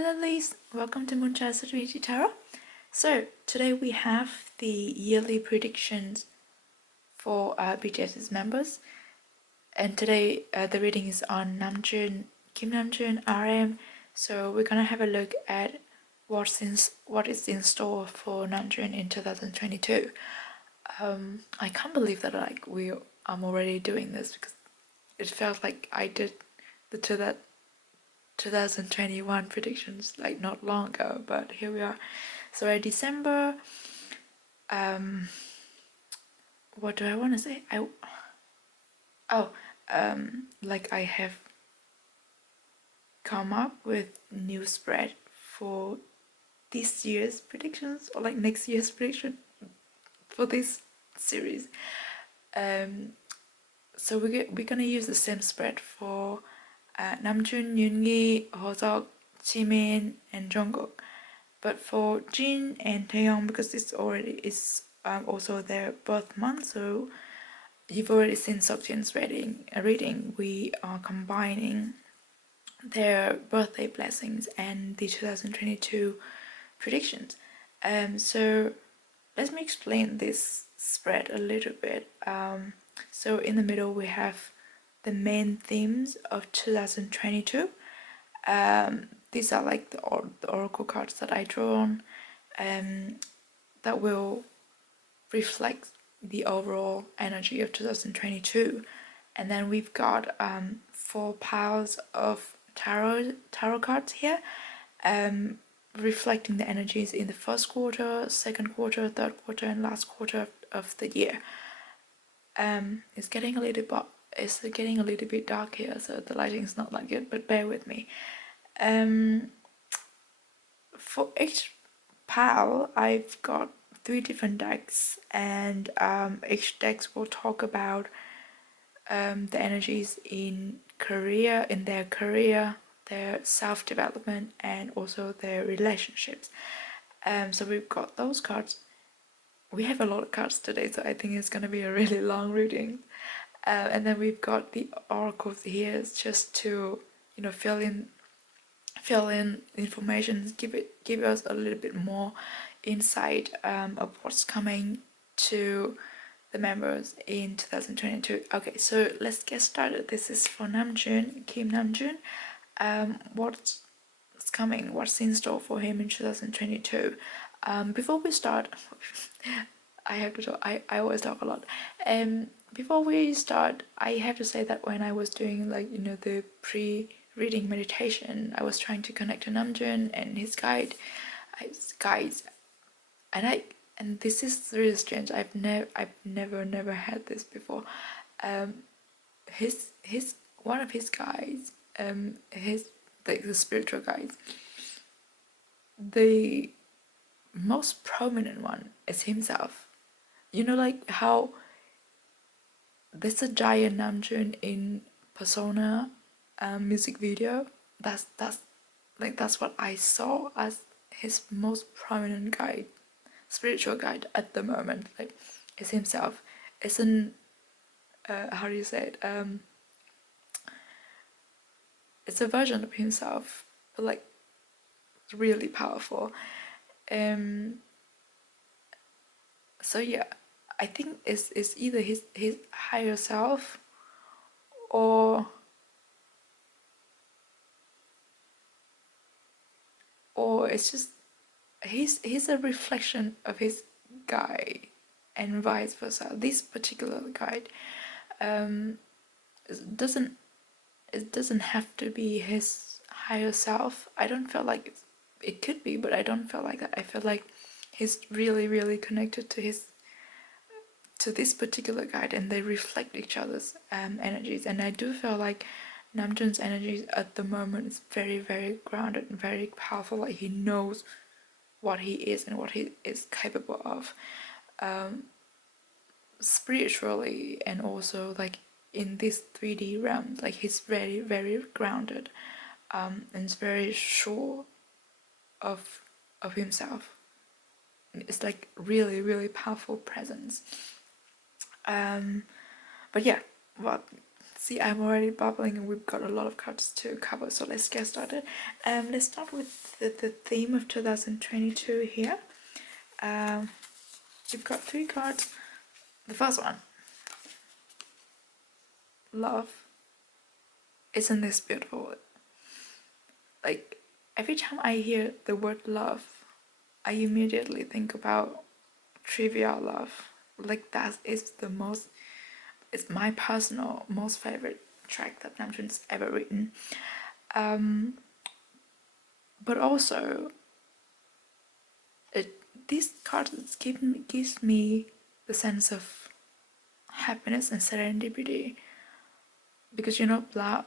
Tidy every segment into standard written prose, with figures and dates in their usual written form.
Hello Lise, welcome to MoonChild Serendipity Tarot. So today we have the yearly predictions for BTS's members, and today the reading is on Namjoon, Kim Namjoon, RM. So we're gonna have a look at what is in store for Namjoon in 2022. I can't believe that I'm already doing this because it felt like I did the 2021 predictions like not long ago, but here we are. So December, what do I want to say? Like I have come up with new spread for this year's predictions or like next year's prediction for this series. So we're gonna use the same spread for Namjoon, Yoongi, Hoseok, Jimin, and Jungkook. But for Jin and Taehyung, because this already is also their birth month, so you've already seen Seokjin's reading. We are combining their birthday blessings and the 2022 predictions. So let me explain this spread a little bit. So in the middle we have the main themes of 2022. These are like the oracle cards that I drawn that will reflect the overall energy of 2022. And then we've got 4 piles of tarot cards here, reflecting the energies in the first quarter, second quarter, third quarter, and last quarter of the year. It's getting a little bit dark here, so the lighting is not that good, but bear with me. For each pile, I've got 3 different decks, and each deck will talk about the energies in their career, their self-development, and also their relationships. So we've got those cards. We have a lot of cards today, so I think it's going to be a really long reading. And then we've got the oracles here just to fill in information, give us a little bit more insight of what's coming to the members in 2022. Okay, so let's get started. This is for Namjoon, Kim Namjoon. What's coming? What's in store for him in 2022? Before we start, I have to talk. I always talk a lot. Before we start, I have to say that when I was doing the pre-reading meditation, I was trying to connect to Namjoon and his guides, and this is really strange. I've never had this before. One of his guides, the spiritual guides, the most prominent one is himself. Like how there's a giant Namjoon in Persona music video. That's what I saw as his most prominent guide, spiritual guide at the moment. Like, it's himself. It's an how do you say it? It's a version of himself, but like really powerful. So yeah, I think it's either his higher self or it's just he's a reflection of his guide and vice versa. This particular guide doesn't have to be his higher self. I don't feel like it could be, but I don't feel like that. I feel like he's really connected to this particular guide, and they reflect each other's energies. And I do feel like Namjoon's energies at the moment is very grounded and very powerful. Like, he knows what he is and what he is capable of, spiritually, and also like in this 3D realm. Like, he's very grounded, and is very sure of himself. It's like really powerful presence. But yeah, well, See, I'm already bubbling and we've got a lot of cards to cover, so let's get started. Let's start with the theme of 2022 here. We've got 3 cards. The first one, love. Isn't this beautiful? Like, every time I hear the word love, I immediately think about trivial love. Like, that is it's my personal most favorite track that Namjoon's ever written. But also, these cards gives me the sense of happiness and serendipity, because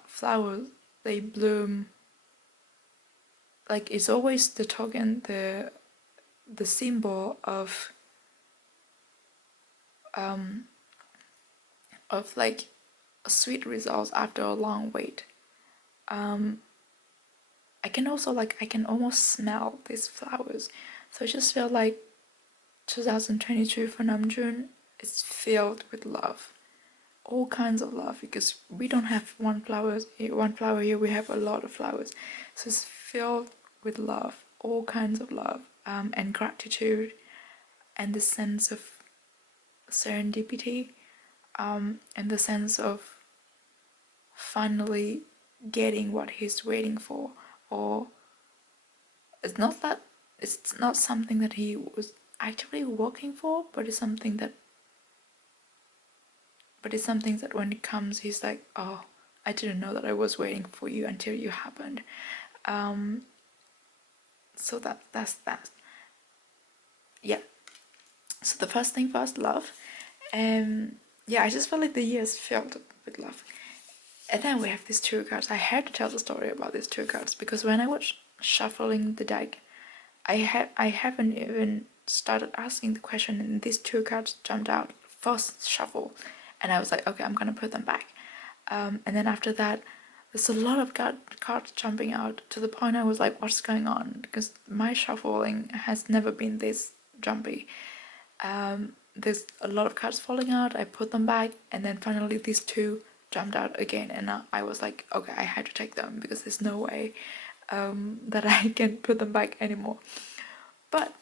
flowers, they bloom, like it's always the token, the symbol of like sweet results after a long wait. I can almost smell these flowers, so I just feel like 2022 for Namjoon is filled with love, all kinds of love, because we don't have one flower here, we have a lot of flowers, so it's filled with love, all kinds of love, and gratitude, and the sense of serendipity, and the sense of finally getting what he's waiting for, or it's not something that he was actually working for, but it's something that when it comes, he's like, oh, I didn't know that I was waiting for you until you happened. So that's that. Yeah. So the first thing first, love. Yeah, I just felt like the year is filled with love. And then we have these 2 cards. I had to tell the story about these 2 cards because when I was shuffling the deck, I haven't even started asking the question, and these 2 cards jumped out first shuffle, and I was like, okay, I'm gonna put them back. And then after that, there's a lot of cards jumping out, to the point I was like, what's going on? Because my shuffling has never been this jumpy. There's a lot of cards falling out. I put them back, and then finally these 2 jumped out again, and I was like, okay, I had to take them because there's no way that I can put them back anymore. But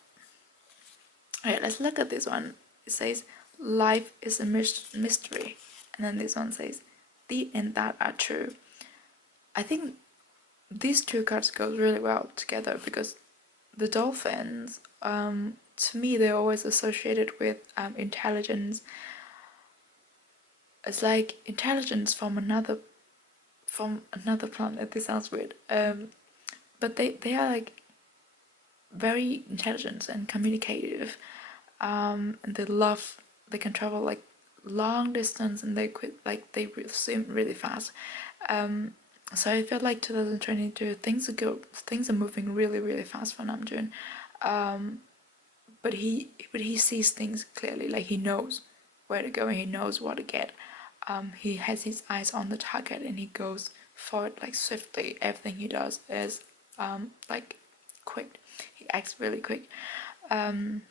okay, let's look at this one. It says life is a mystery, and then this one says the and that are true. I think these 2 cards go really well together because the dolphins, to me, they're always associated with intelligence. It's like intelligence from another planet. This sounds weird, but they are like very intelligent and communicative, and they can travel like long distance, and they swim really fast. So I feel like 2022 things are moving really really fast for Namjoon, but he sees things clearly. Like, he knows where to go and he knows what to get. He has his eyes on the target and he goes for it like swiftly. Everything he does is like quick. He acts really quick. And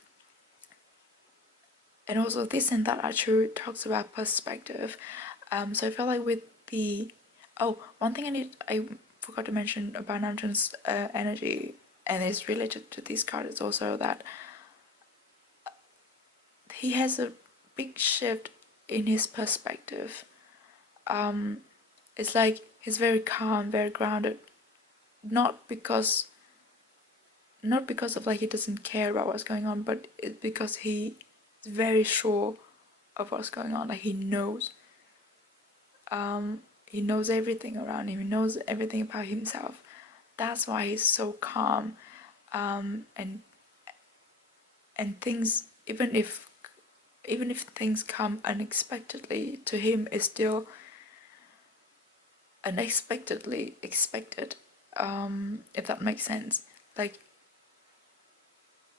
also this and that are true talks about perspective. So I feel like with the one thing I forgot to mention about Namjoon's energy, and it's related to this card, is also that he has a big shift in his perspective. It's like he's very calm, very grounded, not because of like he doesn't care about what's going on, but it's because he's very sure of what's going on. Like, he knows everything around him. He knows everything about himself. That's why he's so calm, and things, even if things come unexpectedly to him, is still unexpectedly expected, if that makes sense. Like,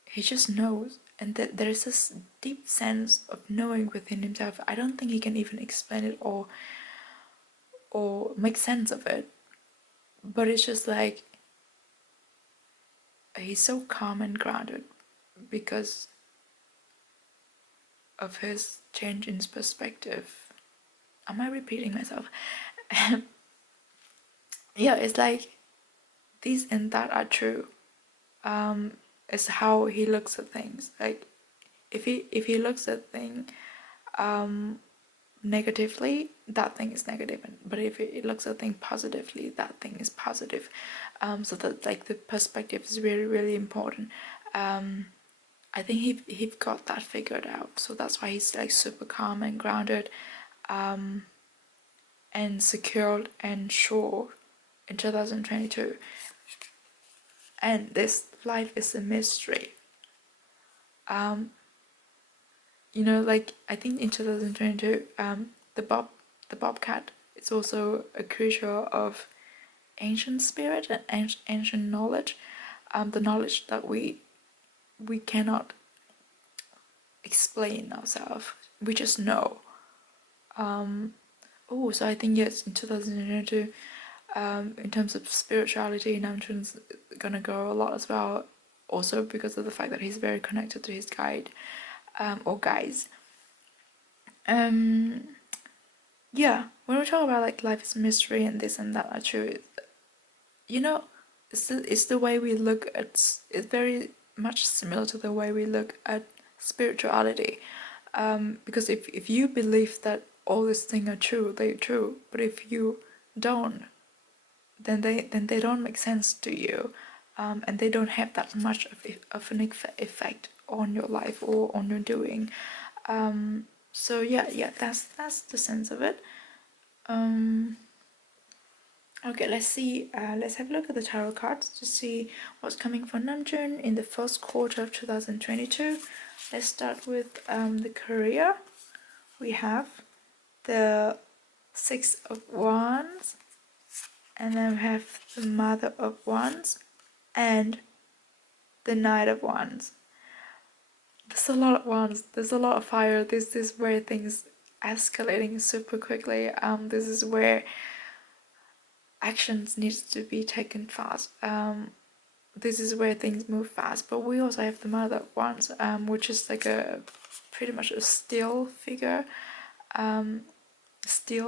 he just knows, and there's this deep sense of knowing within himself. I don't think he can even explain it or make sense of it, but it's just like he's so calm and grounded because of his change in perspective. am I repeating myself? Yeah, it's like this and that are true. It's how he looks at things. Like if he looks at thing negatively, that thing is negative, but if it looks at thing positively, that thing is positive. So that like the perspective is really really important. I think he got that figured out, so that's why he's like super calm and grounded, and secured and sure in 2022. And this life is a mystery. You know, like I think in 2022, the bobcat is also a creature of ancient spirit and ancient knowledge. The knowledge that we cannot explain ourselves. We just know. Oh, so I think yes, in 2022, in terms of spirituality, Namjoon's gonna grow a lot as well. Also because of the fact that he's very connected to his guide, or guides. Yeah, when we talk about like life is a mystery and this and that are true, you know, it's the way we look at. It's very much similar to the way we look at spirituality. Because if you believe that all these things are true, they're true. But if you don't, then they don't make sense to you, and they don't have that much of an effect on your life or on your doing. So yeah, that's the sense of it. Okay, let's see. Let's have a look at the tarot cards to see what's coming for Namjoon in the first quarter of 2022. Let's start with the career. We have the Six of Wands, and then we have the Mother of Wands and the Knight of Wands. There's a lot of wands. There's a lot of fire. This is where things escalating super quickly. This is where actions needs to be taken fast. This is where things move fast. But we also have the Mother of Wands, which is like a pretty much a still figure. She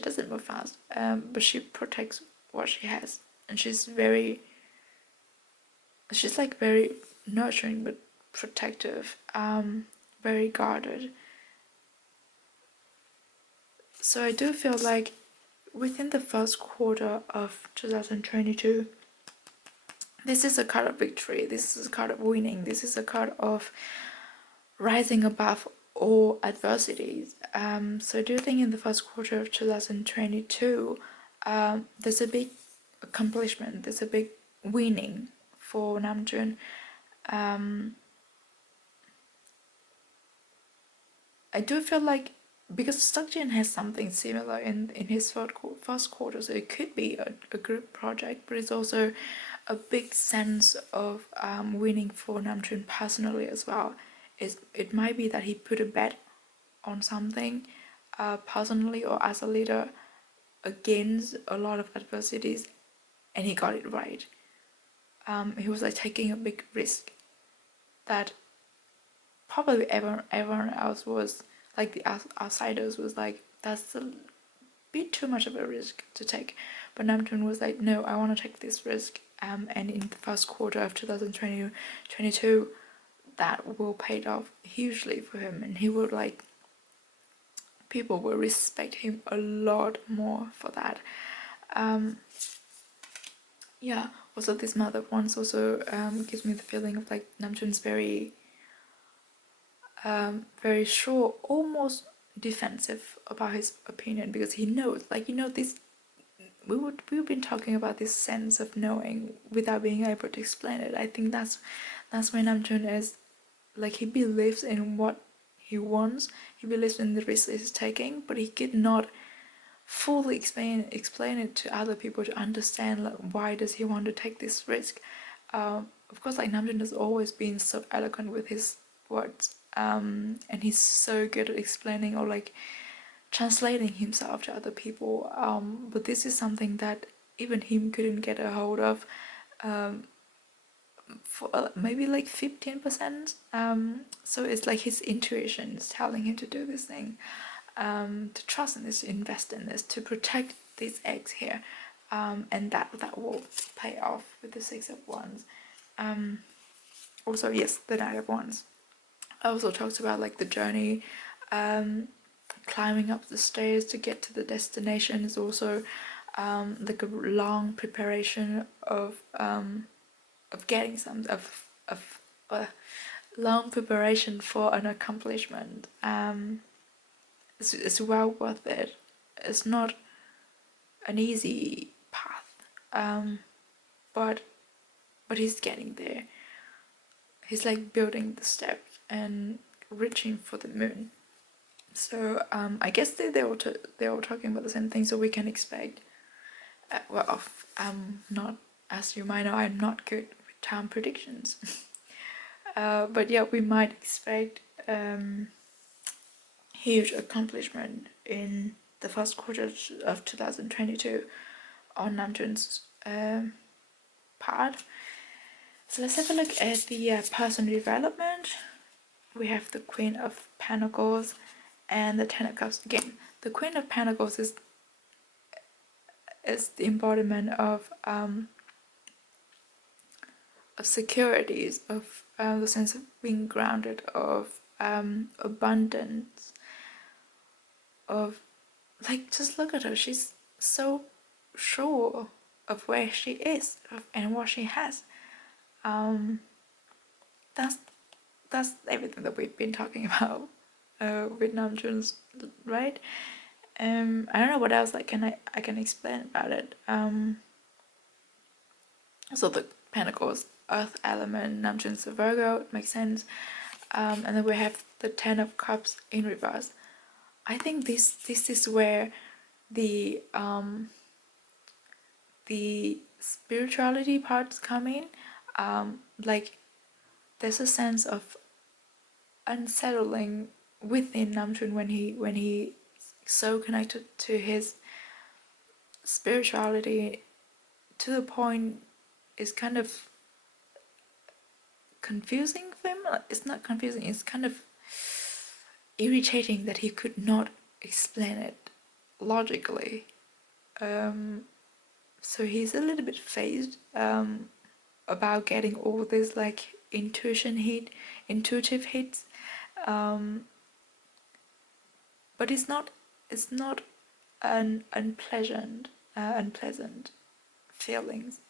doesn't move fast, but she protects what she has, and she's like very nurturing but protective, very guarded. So I do feel like within the first quarter of 2022, this is a card of victory, this is a card of winning, this is a card of rising above all adversities. So I do think in the first quarter of 2022, there's a big accomplishment, there's a big winning for Namjoon. I do feel like because Seokjin has something similar in his first quarter, so it could be a group project, but it's also a big sense of winning for Namjoon personally as well. It might be that he put a bet on something personally or as a leader against a lot of adversities, and he got it right. He was like taking a big risk that probably everyone else was like the outsiders was like, that's a bit too much of a risk to take, but Namjoon was like, no, I want to take this risk, and in the first quarter of 2022 that will pay off hugely for him, and he would like, people will respect him a lot more for that. Yeah, also this Mother of Wands also gives me the feeling of like Namjoon's very sure, almost defensive about his opinion, because he knows, like, you know, this we've been talking about this sense of knowing without being able to explain it. I think that's when Namjoon is like, he believes in what he wants, he believes in the risk he's taking, but he could not fully explain it to other people to understand like why does he want to take this risk. Of course, like Namjoon has always been so eloquent with his words, and he's so good at explaining or like translating himself to other people, but this is something that even him couldn't get a hold of, for maybe like 15%. So it's like his intuition is telling him to do this thing. to trust in this, to invest in this, to protect these eggs here, and that will pay off with the Six of Wands. Also, yes, the Knight of Wands. I also talked about like the journey, climbing up the stairs to get to the destination is also like a long preparation of getting some of long preparation for an accomplishment. It's well worth it. It's not an easy path, but he's getting there. He's like building the steps and reaching for the moon. So I guess they're all talking about the same thing. So we can expect. Well, not, as you might know, I'm not good with time predictions. But yeah, we might expect huge accomplishment in the first quarter of 2022 on Namjoon's part. So let's have a look at the personal development. We have the Queen of Pentacles and the Ten of Cups. Again, the Queen of Pentacles is the embodiment of securities, of the sense of being grounded, of abundance, of like, just look at her. She's so sure of where she is and what she has. That's everything that we've been talking about with Namjoon's, right? I don't know what else I can explain about it. So the Pentacles, Earth element, Namjoon's a Virgo, it makes sense. And then we have the Ten of Cups in reverse. I think this is where the spirituality parts come in. Like, there's a sense of unsettling within Namjoon when he so connected to his spirituality, to the point it's kind of confusing for him. It's not confusing, it's kind of irritating that he could not explain it logically. So he's a little bit phased about getting all this like intuitive hits, but it's not an unpleasant feelings.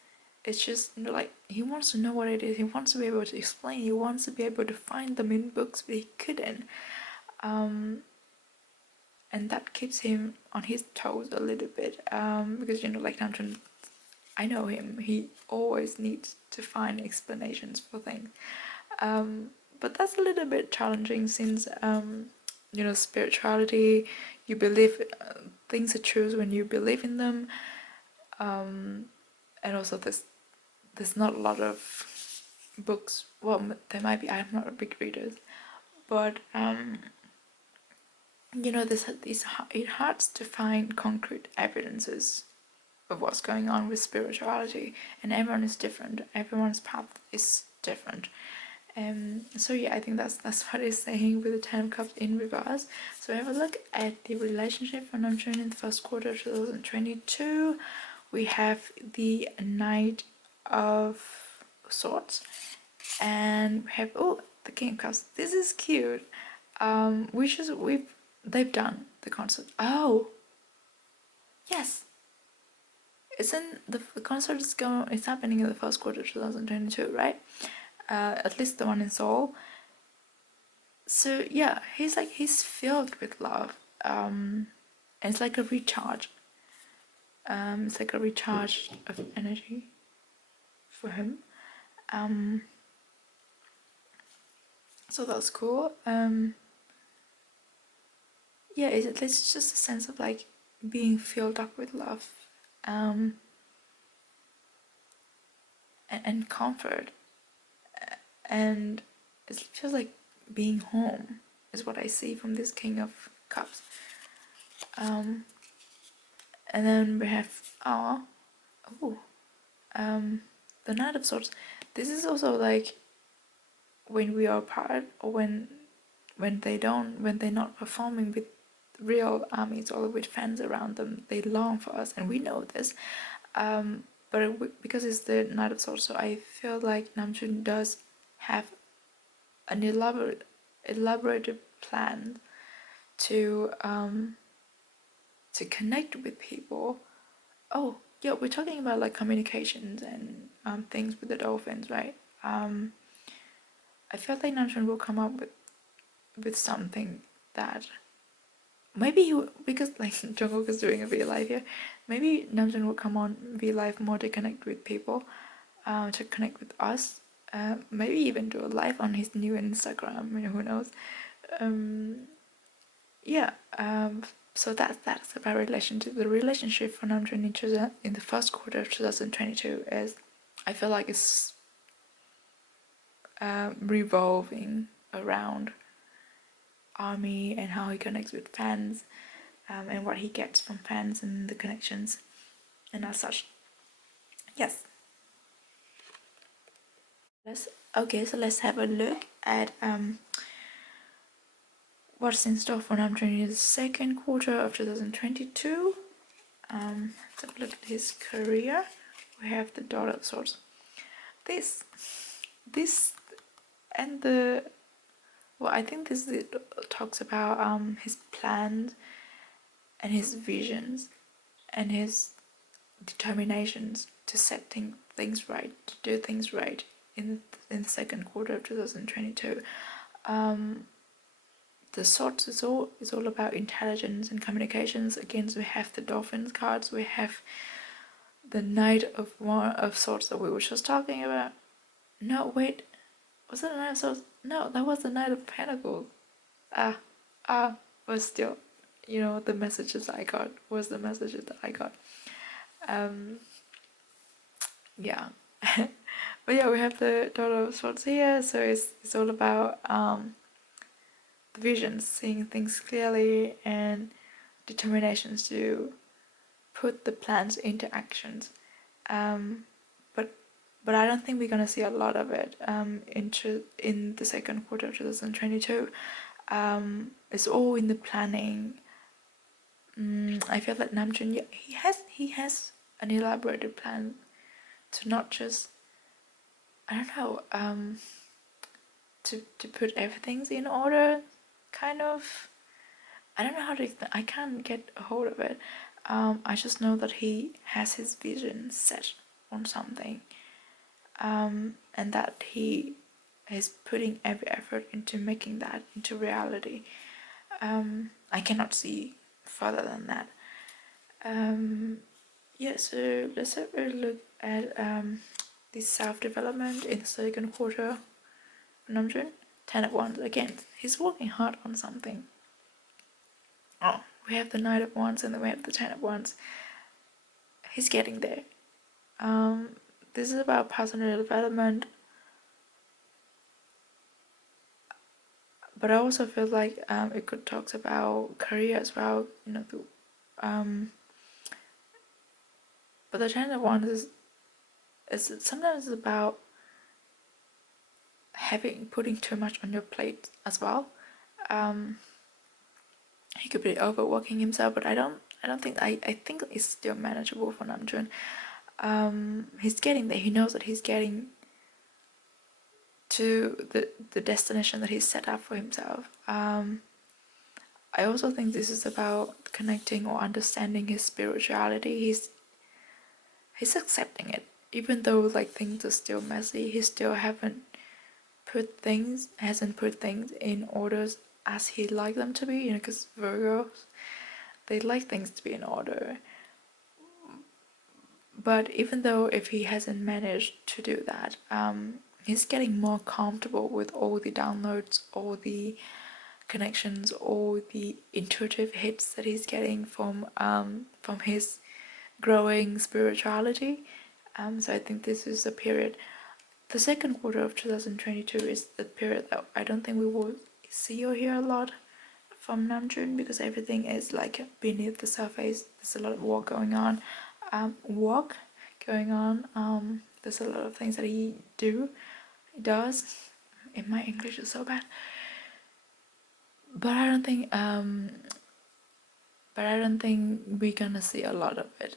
It's just, you know, like, he wants to know what it is. He wants to be able to explain. He wants to be able to find them in books, but he couldn't. And that keeps him on his toes a little bit. Because, you know, like Namjoon, I know him. He always needs to find explanations for things. But that's a little bit challenging since, you know, spirituality, you believe things are true when you believe in them. And also there's not a lot of books. Well, there might be. I'm not a big reader, but you know, it hurts to find concrete evidences of what's going on with spirituality, and everyone is different. Everyone's path is different. So yeah, I think that's what it's saying with the Ten of Cups in reverse. So have a look at the relationship for Namjoon in the first quarter of 2022. We have the Knight of Swords, and we have the King of Cups. This is cute. They've done the concert. Oh, yes. It's in the concert it's happening in the first quarter of 2022, right? At least the one in Seoul. So yeah, he's filled with love. And it's like a recharge. It's like a recharge of energy for him. So that's cool. Yeah, it's just a sense of like being filled up with love, and comfort, and it feels like being home is what I see from this King of Cups. And then we have the Knight of Swords. This is also like when we are apart, or when they're not performing with real army is all with fans around them. They long for us, and we know this. But because it's the Knight of Swords, so I feel like Namjoon does have an elaborated plan to connect with people. Oh yeah, we're talking about like communications and things with the dolphins, right? I feel like Namjoon will come up with something that maybe because like Jungkook is doing a V Live here, maybe Namjoon will come on V Live more to connect with people, to connect with us. Maybe even do a live on his new Instagram. Who knows? Yeah. So that's about relationship. The relationship for Namjoon in the first quarter of 2022 is, I feel like it's revolving around army and how he connects with fans, and what he gets from fans and the connections and as such. Yes. So let's have a look at what's in store for Namjoon in the second quarter of 2022. Let's have a look at his career. We have the Daughter of Swords. This and the I think this talks about his plans and his visions and his determinations to set things right, to do things right in the second quarter of 2022. The swords is all about intelligence and communications. Again, so we have the Dolphins cards, we have the Knight of Swords that we were just talking about. No, wait, was it the Knight of Swords? No, that was the Knight of Pentacles. But still, the messages I got was the messages that I got. Yeah. But yeah, we have the Daughter of Swords here, so it's all about the visions, seeing things clearly, and determinations to put the plans into actions. But I don't think we're gonna see a lot of it in the second quarter of 2022. It's all in the planning. I feel like Namjoon, yeah, he has an elaborated plan to not just, I don't know, to put everything in order, kind of. I don't know how to. I can't get a hold of it. I just know that he has his vision set on something, and that he is putting every effort into making that into reality. I cannot see further than that. Yeah, so let's have a look at the self-development in the second quarter. Namjoon, 10 of Wands again. He's working hard on something. Oh, we have the Knight of Wands and then we have the 10 of Wands. He's getting there. This is about personal development, but I also feel like it could talk about career as well. But the 10 of Wands is sometimes about putting too much on your plate as well. He could be overworking himself, but I think it's still manageable for Namjoon. He's getting there. He knows that he's getting to the destination that he's set up for himself. I also think this is about connecting or understanding his spirituality. He's accepting it, even though like things are still messy. He still hasn't put things in orders as he'd like them to be. Because Virgos, they like things to be in order. But even though if he hasn't managed to do that, he's getting more comfortable with all the downloads, all the connections, all the intuitive hits that he's getting from his growing spirituality. So I think this is a period. The second quarter of 2022 is the period that I don't think we will see or hear a lot from Namjoon, because everything is like beneath the surface. There's a lot of work going on. There's a lot of things that he does. And my English is so bad. But I don't think but I don't think we're gonna see a lot of it.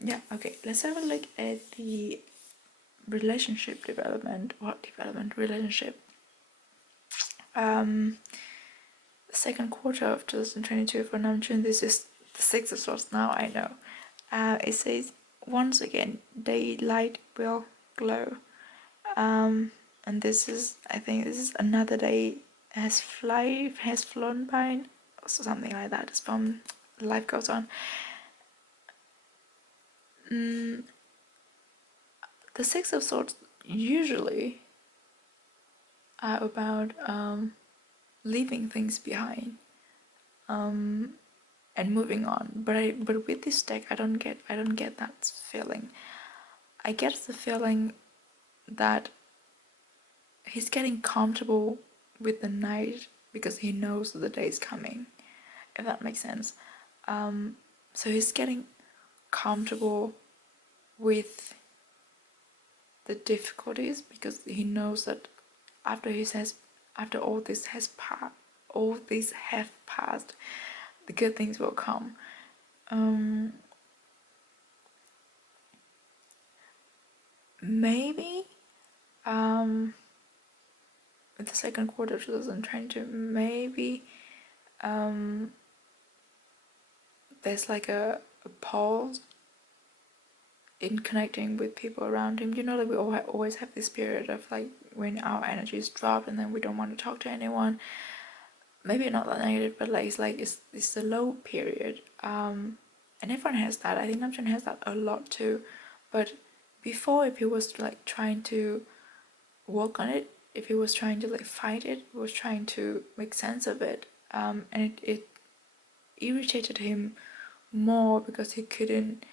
Yeah, okay, let's have a look at the relationship development. What development? Relationship. Second quarter of 2022 for Namjoon. This is the Six of Swords now, I know. It says, once again, daylight will glow. And this is, I think this is another day has flown by, or something like that. It's from Life Goes On. The Six of Swords usually are about leaving things behind and moving on. But with this deck, I don't get that feeling. I get the feeling that he's getting comfortable with the night because he knows the day is coming, if that makes sense. So he's getting comfortable with the difficulties because he knows that after all this have passed, the good things will come. Maybe in the second quarter of 2022, maybe there's like a pause in connecting with people around him. You know, like we always have this period of like when our energy is dropped and then we don't want to talk to anyone. Maybe not that negative, but like it's a low period. And everyone has that. I think Namjoon has that a lot too. But before, if he was like trying to work on it, if he was trying to like fight it, was trying to make sense of it, and it irritated him more because he couldn't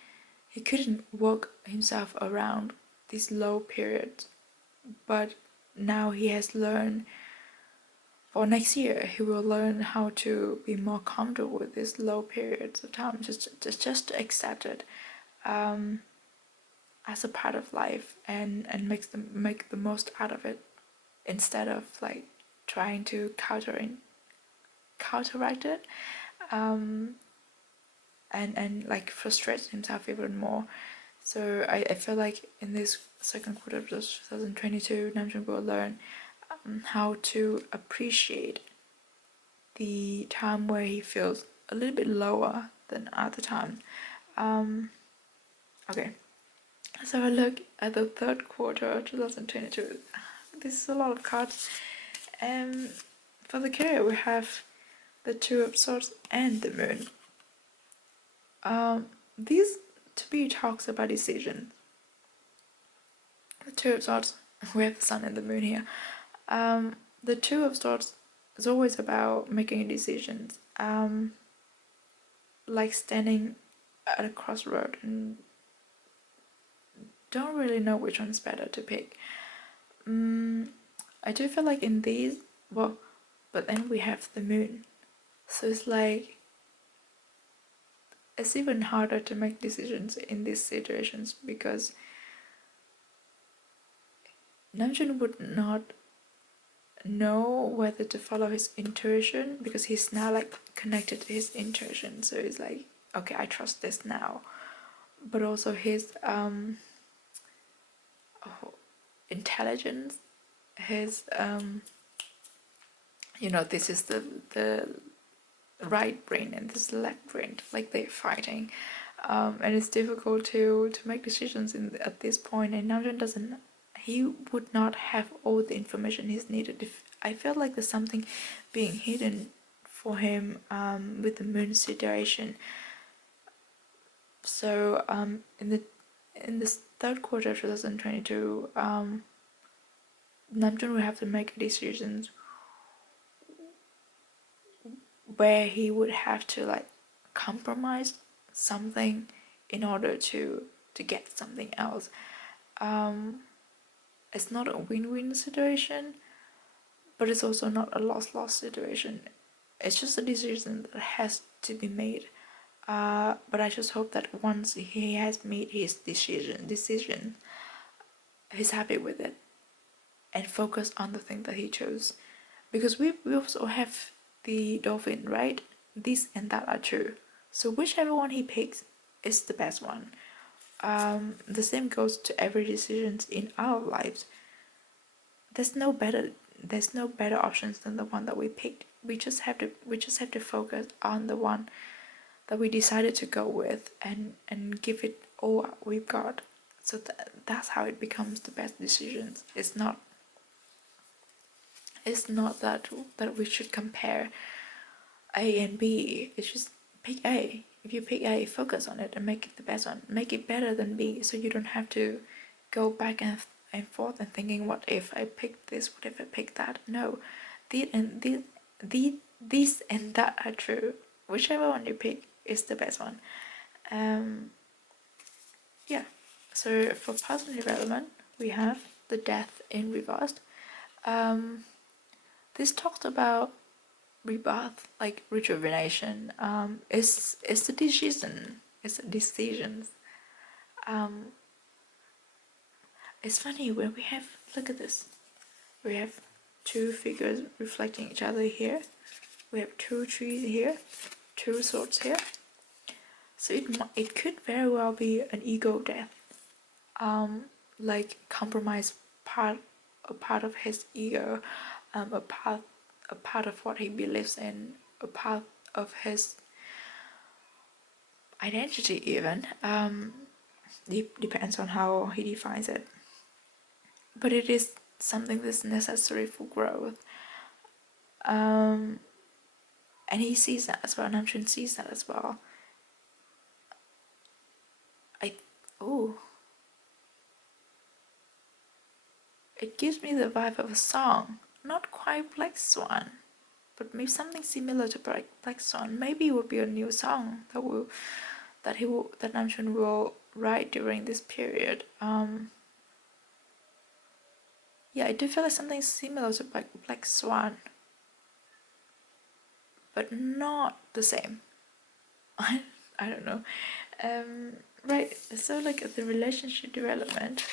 work himself around these low periods. But now he has learned, for next year he will learn how to be more comfortable with these low periods of time, just to accept it as a part of life and make the most out of it, instead of like trying to counteract it and like frustrate himself even more. So I feel like in this second quarter of 2022, Namjoon will learn how to appreciate the time where he feels a little bit lower than other times. Okay, let's have a look at the third quarter of 2022. This is a lot of cards. For the career, we have the Two of Swords and the Moon. These to be talks about decision. The Two of Swords, we have the Sun and the Moon here. The Two of Swords is always about making decisions, like standing at a crossroad and don't really know which one's better to pick. I do feel like in these, well, but then we have the Moon, so it's like it's even harder to make decisions in these situations because Namjoon would not know whether to follow his intuition because he's now like connected to his intuition. So he's like, okay, I trust this now. But also his intelligence, his you know, this is the right brain and this left brain, like they're fighting, and it's difficult to make decisions at this point. And Namjoon he would not have all the information he's needed. If I feel like there's something being hidden for him with the Moon situation. So in this third quarter of 2022, Namjoon will have to make decisions where he would have to like compromise something in order to get something else. It's not a win-win situation, but it's also not a loss-loss situation. It's just a decision that has to be made. But I just hope that once he has made his decision, he's happy with it and focus on the thing that he chose. Because we also have the dolphin, right? This and that are true. So whichever one he picks is the best one. The same goes to every decision in our lives. There's no better options than the one that we picked. We just have to focus on the one that we decided to go with and give it all we've got. So that's how it becomes the best decisions. It's not that we should compare A and B. It's just pick A. If you pick A, focus on it and make it the best one. Make it better than B, so you don't have to go back and forth and thinking, what if I picked this? What if I picked that? No, this and that are true. Whichever one you pick is the best one. Yeah. So for personal development, we have the Death in reversed. This talks about rebirth, like rejuvenation. It's the decision. It's the decisions. It's funny when we have, look at this. We have two figures reflecting each other here. We have two trees here, two swords here. So it could very well be an ego death. Like compromise a part of his ego, a part of what he believes in, a part of his identity even. Depends on how he defines it. But it is something that's necessary for growth. And he sees that as well, Namjoon sees that as well. It gives me the vibe of a song. Not quite Black Swan, but maybe something similar to Black Swan. Maybe it would be a new song that Namjoon will write during this period. Yeah, I do feel like something similar to Black Swan, but not the same. I don't know. Right, so like the relationship development,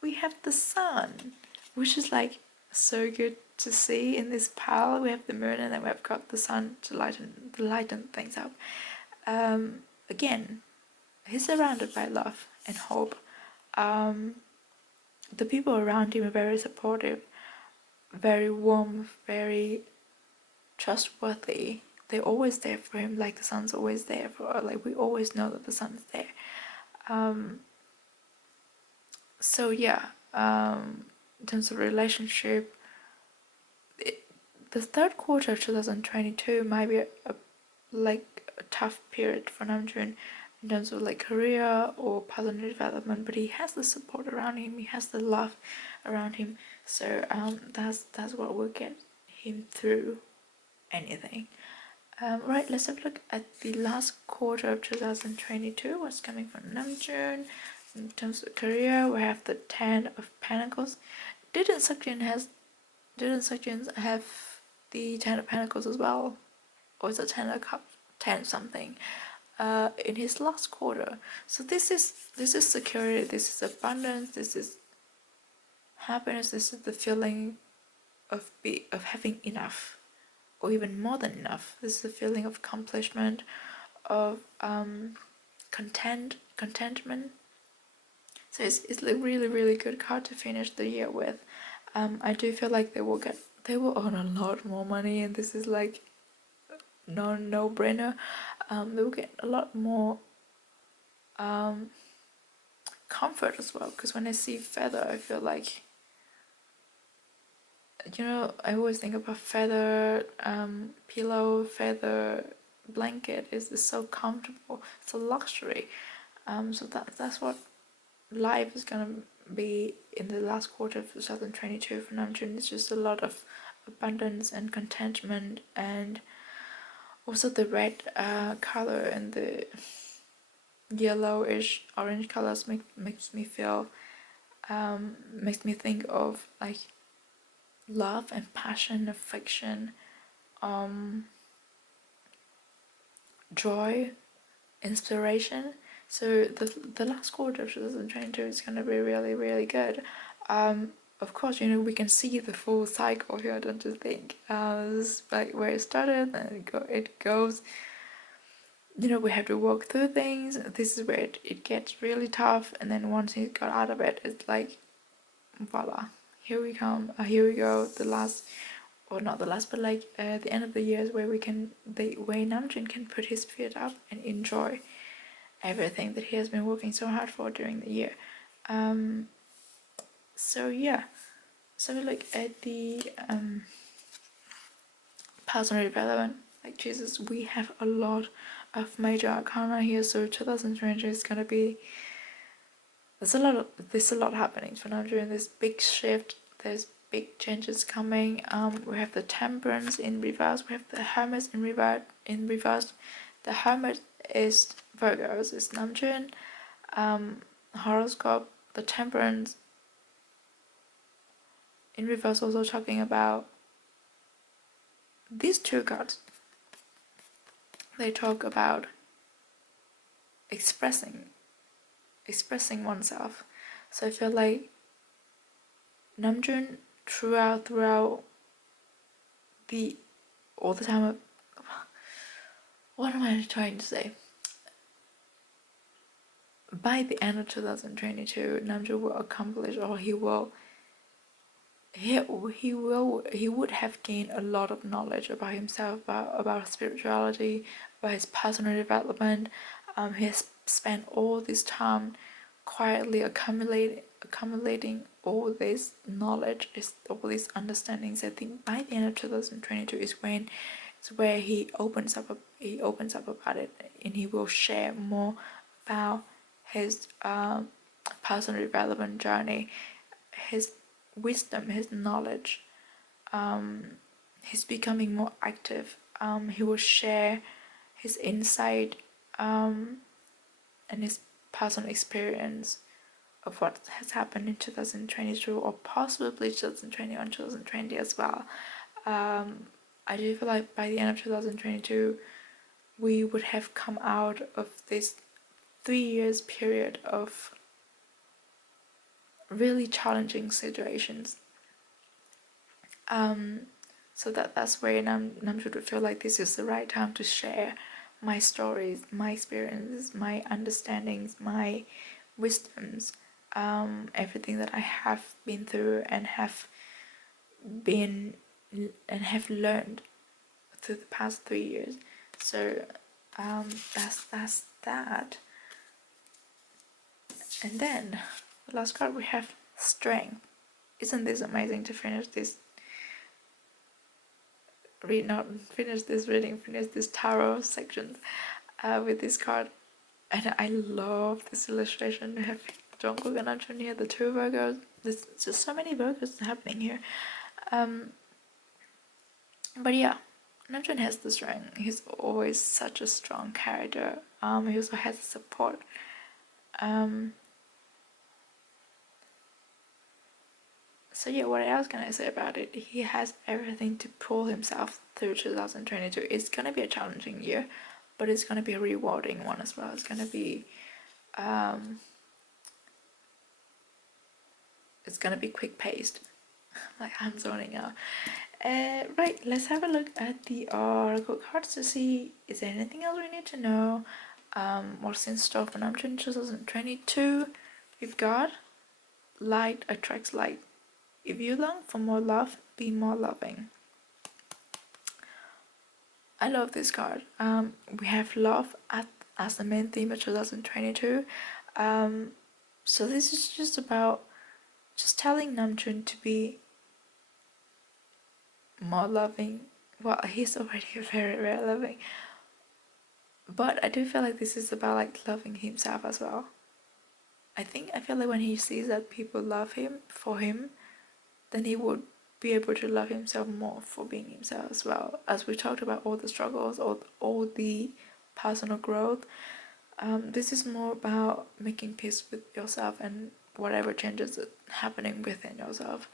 we have the sun, which is like so good to see in this pile. We have the moon and then we've got the sun to lighten things up. Again, he's surrounded by love and hope. The people around him are very supportive, very warm, very trustworthy. They're always there for him, like the sun's always there for, like we always know that the sun's there. So yeah, in terms of relationship, the third quarter of 2022 might be a tough period for Namjoon in terms of like career or personal development, but he has the support around him, he has the love around him, so that's what will get him through anything. Right, let's have a look at the last quarter of 2022, what's coming from Namjoon. In terms of career, we have the 10 of Pentacles. Didn't Seokjin have the 10 of Pentacles as well? Or is it 10 of Cups? 10 something in his last quarter. So this is security, this is abundance, this is happiness, this is the feeling of having enough, or even more than enough. This is the feeling of accomplishment, of contentment. So it's a really good card to finish the year with. I do feel like they will earn a lot more money, and this is like no brainer. They will get a lot more comfort as well, because when I see feather, I feel like, I always think about feather pillow, feather blanket is so comfortable. It's a luxury. So that's what life is gonna be in the last quarter of 2022 for Namjoon. It's just a lot of abundance and contentment, and also the red color and the yellowish orange colors makes me feel makes me think of like love and passion, affection, joy, inspiration. So the last quarter of 2022 is going to be really good. Of course, we can see the full cycle here, don't you think? This is like where it started, and it goes we have to work through things. This is where it gets really tough, and then once he got out of it, it's like, voila, here we come, here we go, the last, or not the last, but like the end of the year is where Namjoon can put his feet up and enjoy everything that he has been working so hard for during the year. So yeah, so we look at the personal development. Like Jesus, we have a lot of major arcana here, so 2020 is gonna be, there's a lot happening for Namjoon. This big shift, there's big changes coming. We have the Temperance in reverse, we have the Hermit in reverse. The Hermit is Virgos, is Namjoon. Horoscope, the Temperance in reverse, also talking about these two cards. They talk about expressing oneself. So I feel like Namjoon throughout the all the time. What am I trying to say? By the end of 2022, Namjoon will accomplish, or he would have gained a lot of knowledge about himself, about spirituality, about his personal development. He has spent all this time quietly accumulating all this knowledge, all these understandings. I think by the end of 2022 is where he opens up about it, and he will share more about his personal development journey, his wisdom, his knowledge. He's becoming more active. He will share his insight and his personal experience of what has happened in 2022, or possibly 2021, 2020 as well. I do feel like by the end of 2022, we would have come out of this 3 years period of really challenging situations. So that's where Namjoon would feel like this is the right time to share my stories, my experiences, my understandings, my wisdoms, everything that I have been through and have learned through the past 3 years. So that's that. And then the last card we have Strength. Isn't this amazing to finish this finish this tarot section with this card? And I love this illustration. We have Jungkook and Namjoon here, the two Virgos. There's just so many Virgos happening here. But yeah, Namjoon has the strength. He's always such a strong character. He also has support. So yeah, what else can I say about it? He has everything to pull himself through 2022. It's gonna be a challenging year, but it's gonna be a rewarding one as well. It's gonna be quick paced. Like, I'm zoning out. Right, let's have a look at the oracle cards to see is there anything else we need to know. What's in store for Namjoon 2022? We've got light attracts light. If you long for more love, be more loving. I love this card. We have love as the main theme of 2022. So this is just about telling Namjoon to be more loving. Well, he's already very, very loving. But I do feel like this is about like loving himself as well. I feel like when he sees that people love him for him, then he would be able to love himself more for being himself as well. As we talked about all the struggles, all the personal growth, this is more about making peace with yourself and whatever changes are happening within yourself.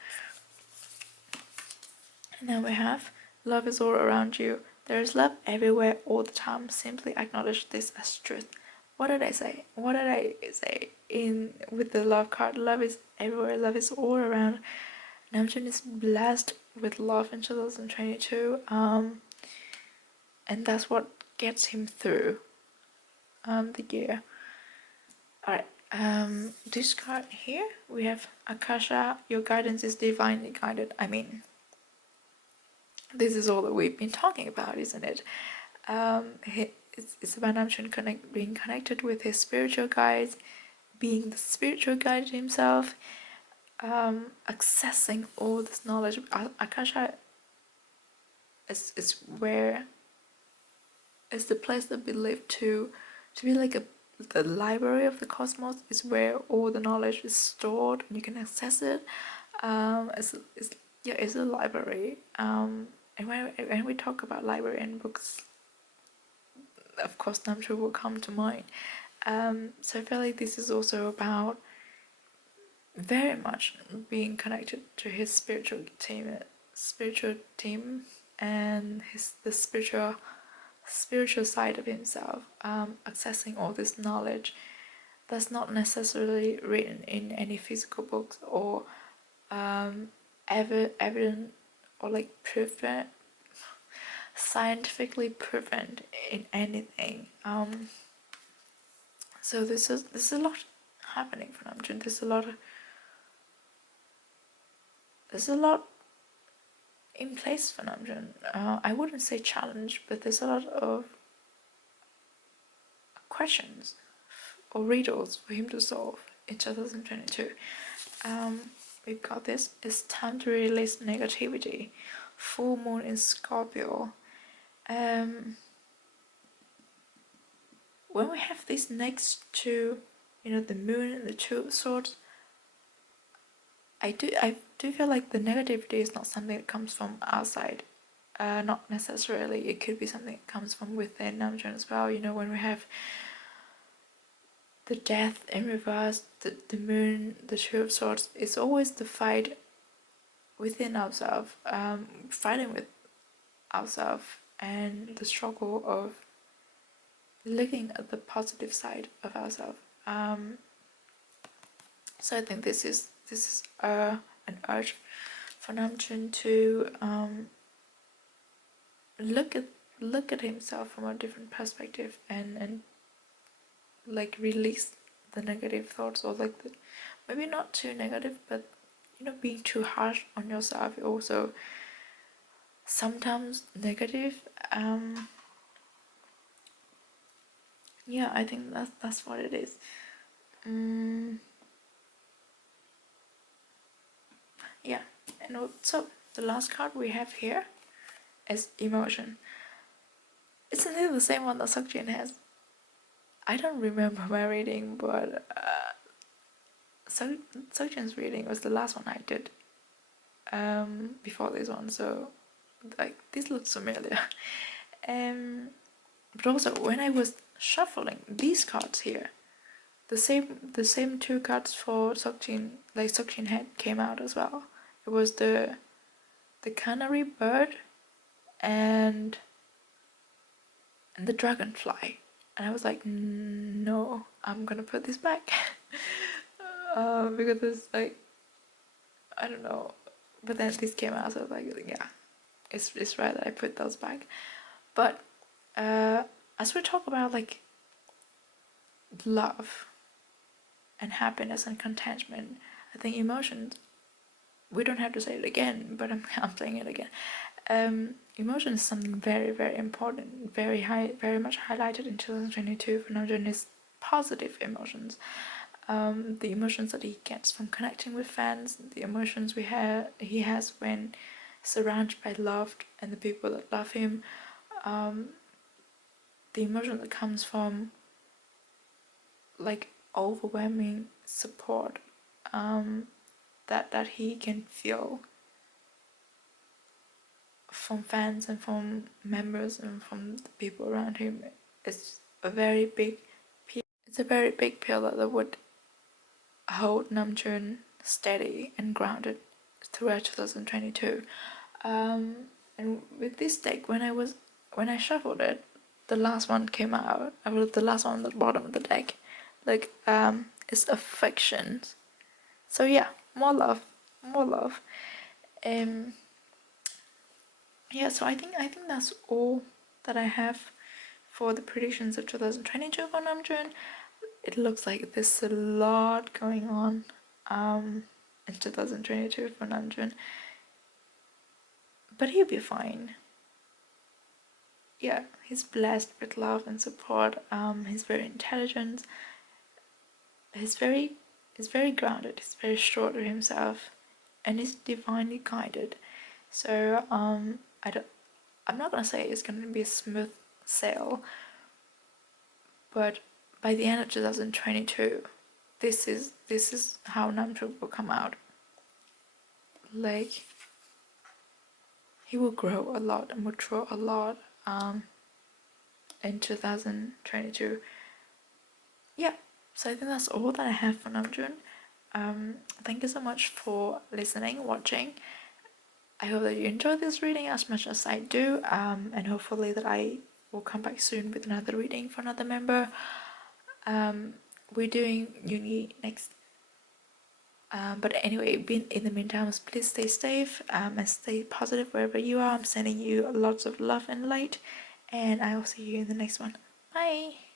And then we have love is all around you. There is love everywhere all the time. Simply acknowledge this as truth. What did I say? With the love card? Love is everywhere. Love is all around. Namjoon is blessed with love in 2022, and that's what gets him through the year. Alright, this card here, we have Akasha, your guidance is divinely guided. I mean, this is all that we've been talking about, isn't it? It's about Namjoon being connected with his spiritual guides, being the spiritual guide himself, accessing all this knowledge. Akasha is where is the place that we live to be like the library of the cosmos. Is where all the knowledge is stored and you can access it. It's a library. And when we talk about library and books, of course Namjoon will come to mind. So I feel like this is also about very much being connected to his spiritual team, and the spiritual side of himself, accessing all this knowledge that's not necessarily written in any physical books or evident or like proven, scientifically proven in anything. So there's a lot happening for Namjoon. There's a lot in place for Namjoon. I wouldn't say challenge, but there's a lot of questions or riddles for him to solve in 2022. We've got this. It's time to release negativity. Full moon in Scorpio. When we have this next to, the moon and the two of swords, I do feel like the negativity is not something that comes from outside. Not necessarily. It could be something that comes from within Namjoon as well. When we have the death in reverse, the moon, the two of swords, it's always the fight within ourselves, fighting with ourselves, and the struggle of looking at the positive side of ourselves. So I think this is an urge for Namjoon to look at himself from a different perspective and like release the negative thoughts, or like maybe not too negative, but being too harsh on yourself also sometimes negative. Yeah, I think that's what it is. Yeah, and so the last card we have here is emotion. Isn't it the same one that Seokjin has? I don't remember my reading, but Seokjin's reading was the last one I did before this one, so like this looks familiar. But also when I was shuffling these cards here, the same two cards for Seokjin, like Seokjin had, came out as well. It was the canary bird and the dragonfly, and I was like, no, I'm gonna put this back. Because it's like, I don't know, but then this came out, so I was like, yeah, it's right that I put those back. But as we talk about like love and happiness and contentment, I think emotions, we don't have to say it again, but I'm saying it again. Emotion is something very, very important, very much highlighted in 2022 for Namjoon is positive emotions. The emotions that he gets from connecting with fans, the emotions he has when surrounded by loved and the people that love him, the emotion that comes from like overwhelming support that he can feel from fans and from members and from the people around him. It's a very big pillar that would hold Namjoon steady and grounded throughout 2022. And with this deck, when I shuffled it, the last one came out. I was the last one at the bottom of the deck. Like it's affections. So yeah, more love. Yeah, so I think that's all that I have for the predictions of 2022 for Namjoon. It looks like there's a lot going on in 2022 for Namjoon, but he'll be fine. Yeah, he's blessed with love and support. He's very intelligent. He's very grounded. He's very sure of himself, and he's divinely guided. So I'm not gonna say it's gonna be a smooth sail, but by the end of 2022, this is how Namjoon will come out. Like, he will grow a lot and mature a lot in 2022. Yeah, so I think that's all that I have for Namjoon. Thank you so much for listening, watching. I hope that you enjoyed this reading as much as I do, and hopefully that I will come back soon with another reading for another member. We're doing Yoongi next. But anyway, in the meantime, please stay safe and stay positive wherever you are. I'm sending you lots of love and light, and I will see you in the next one. Bye!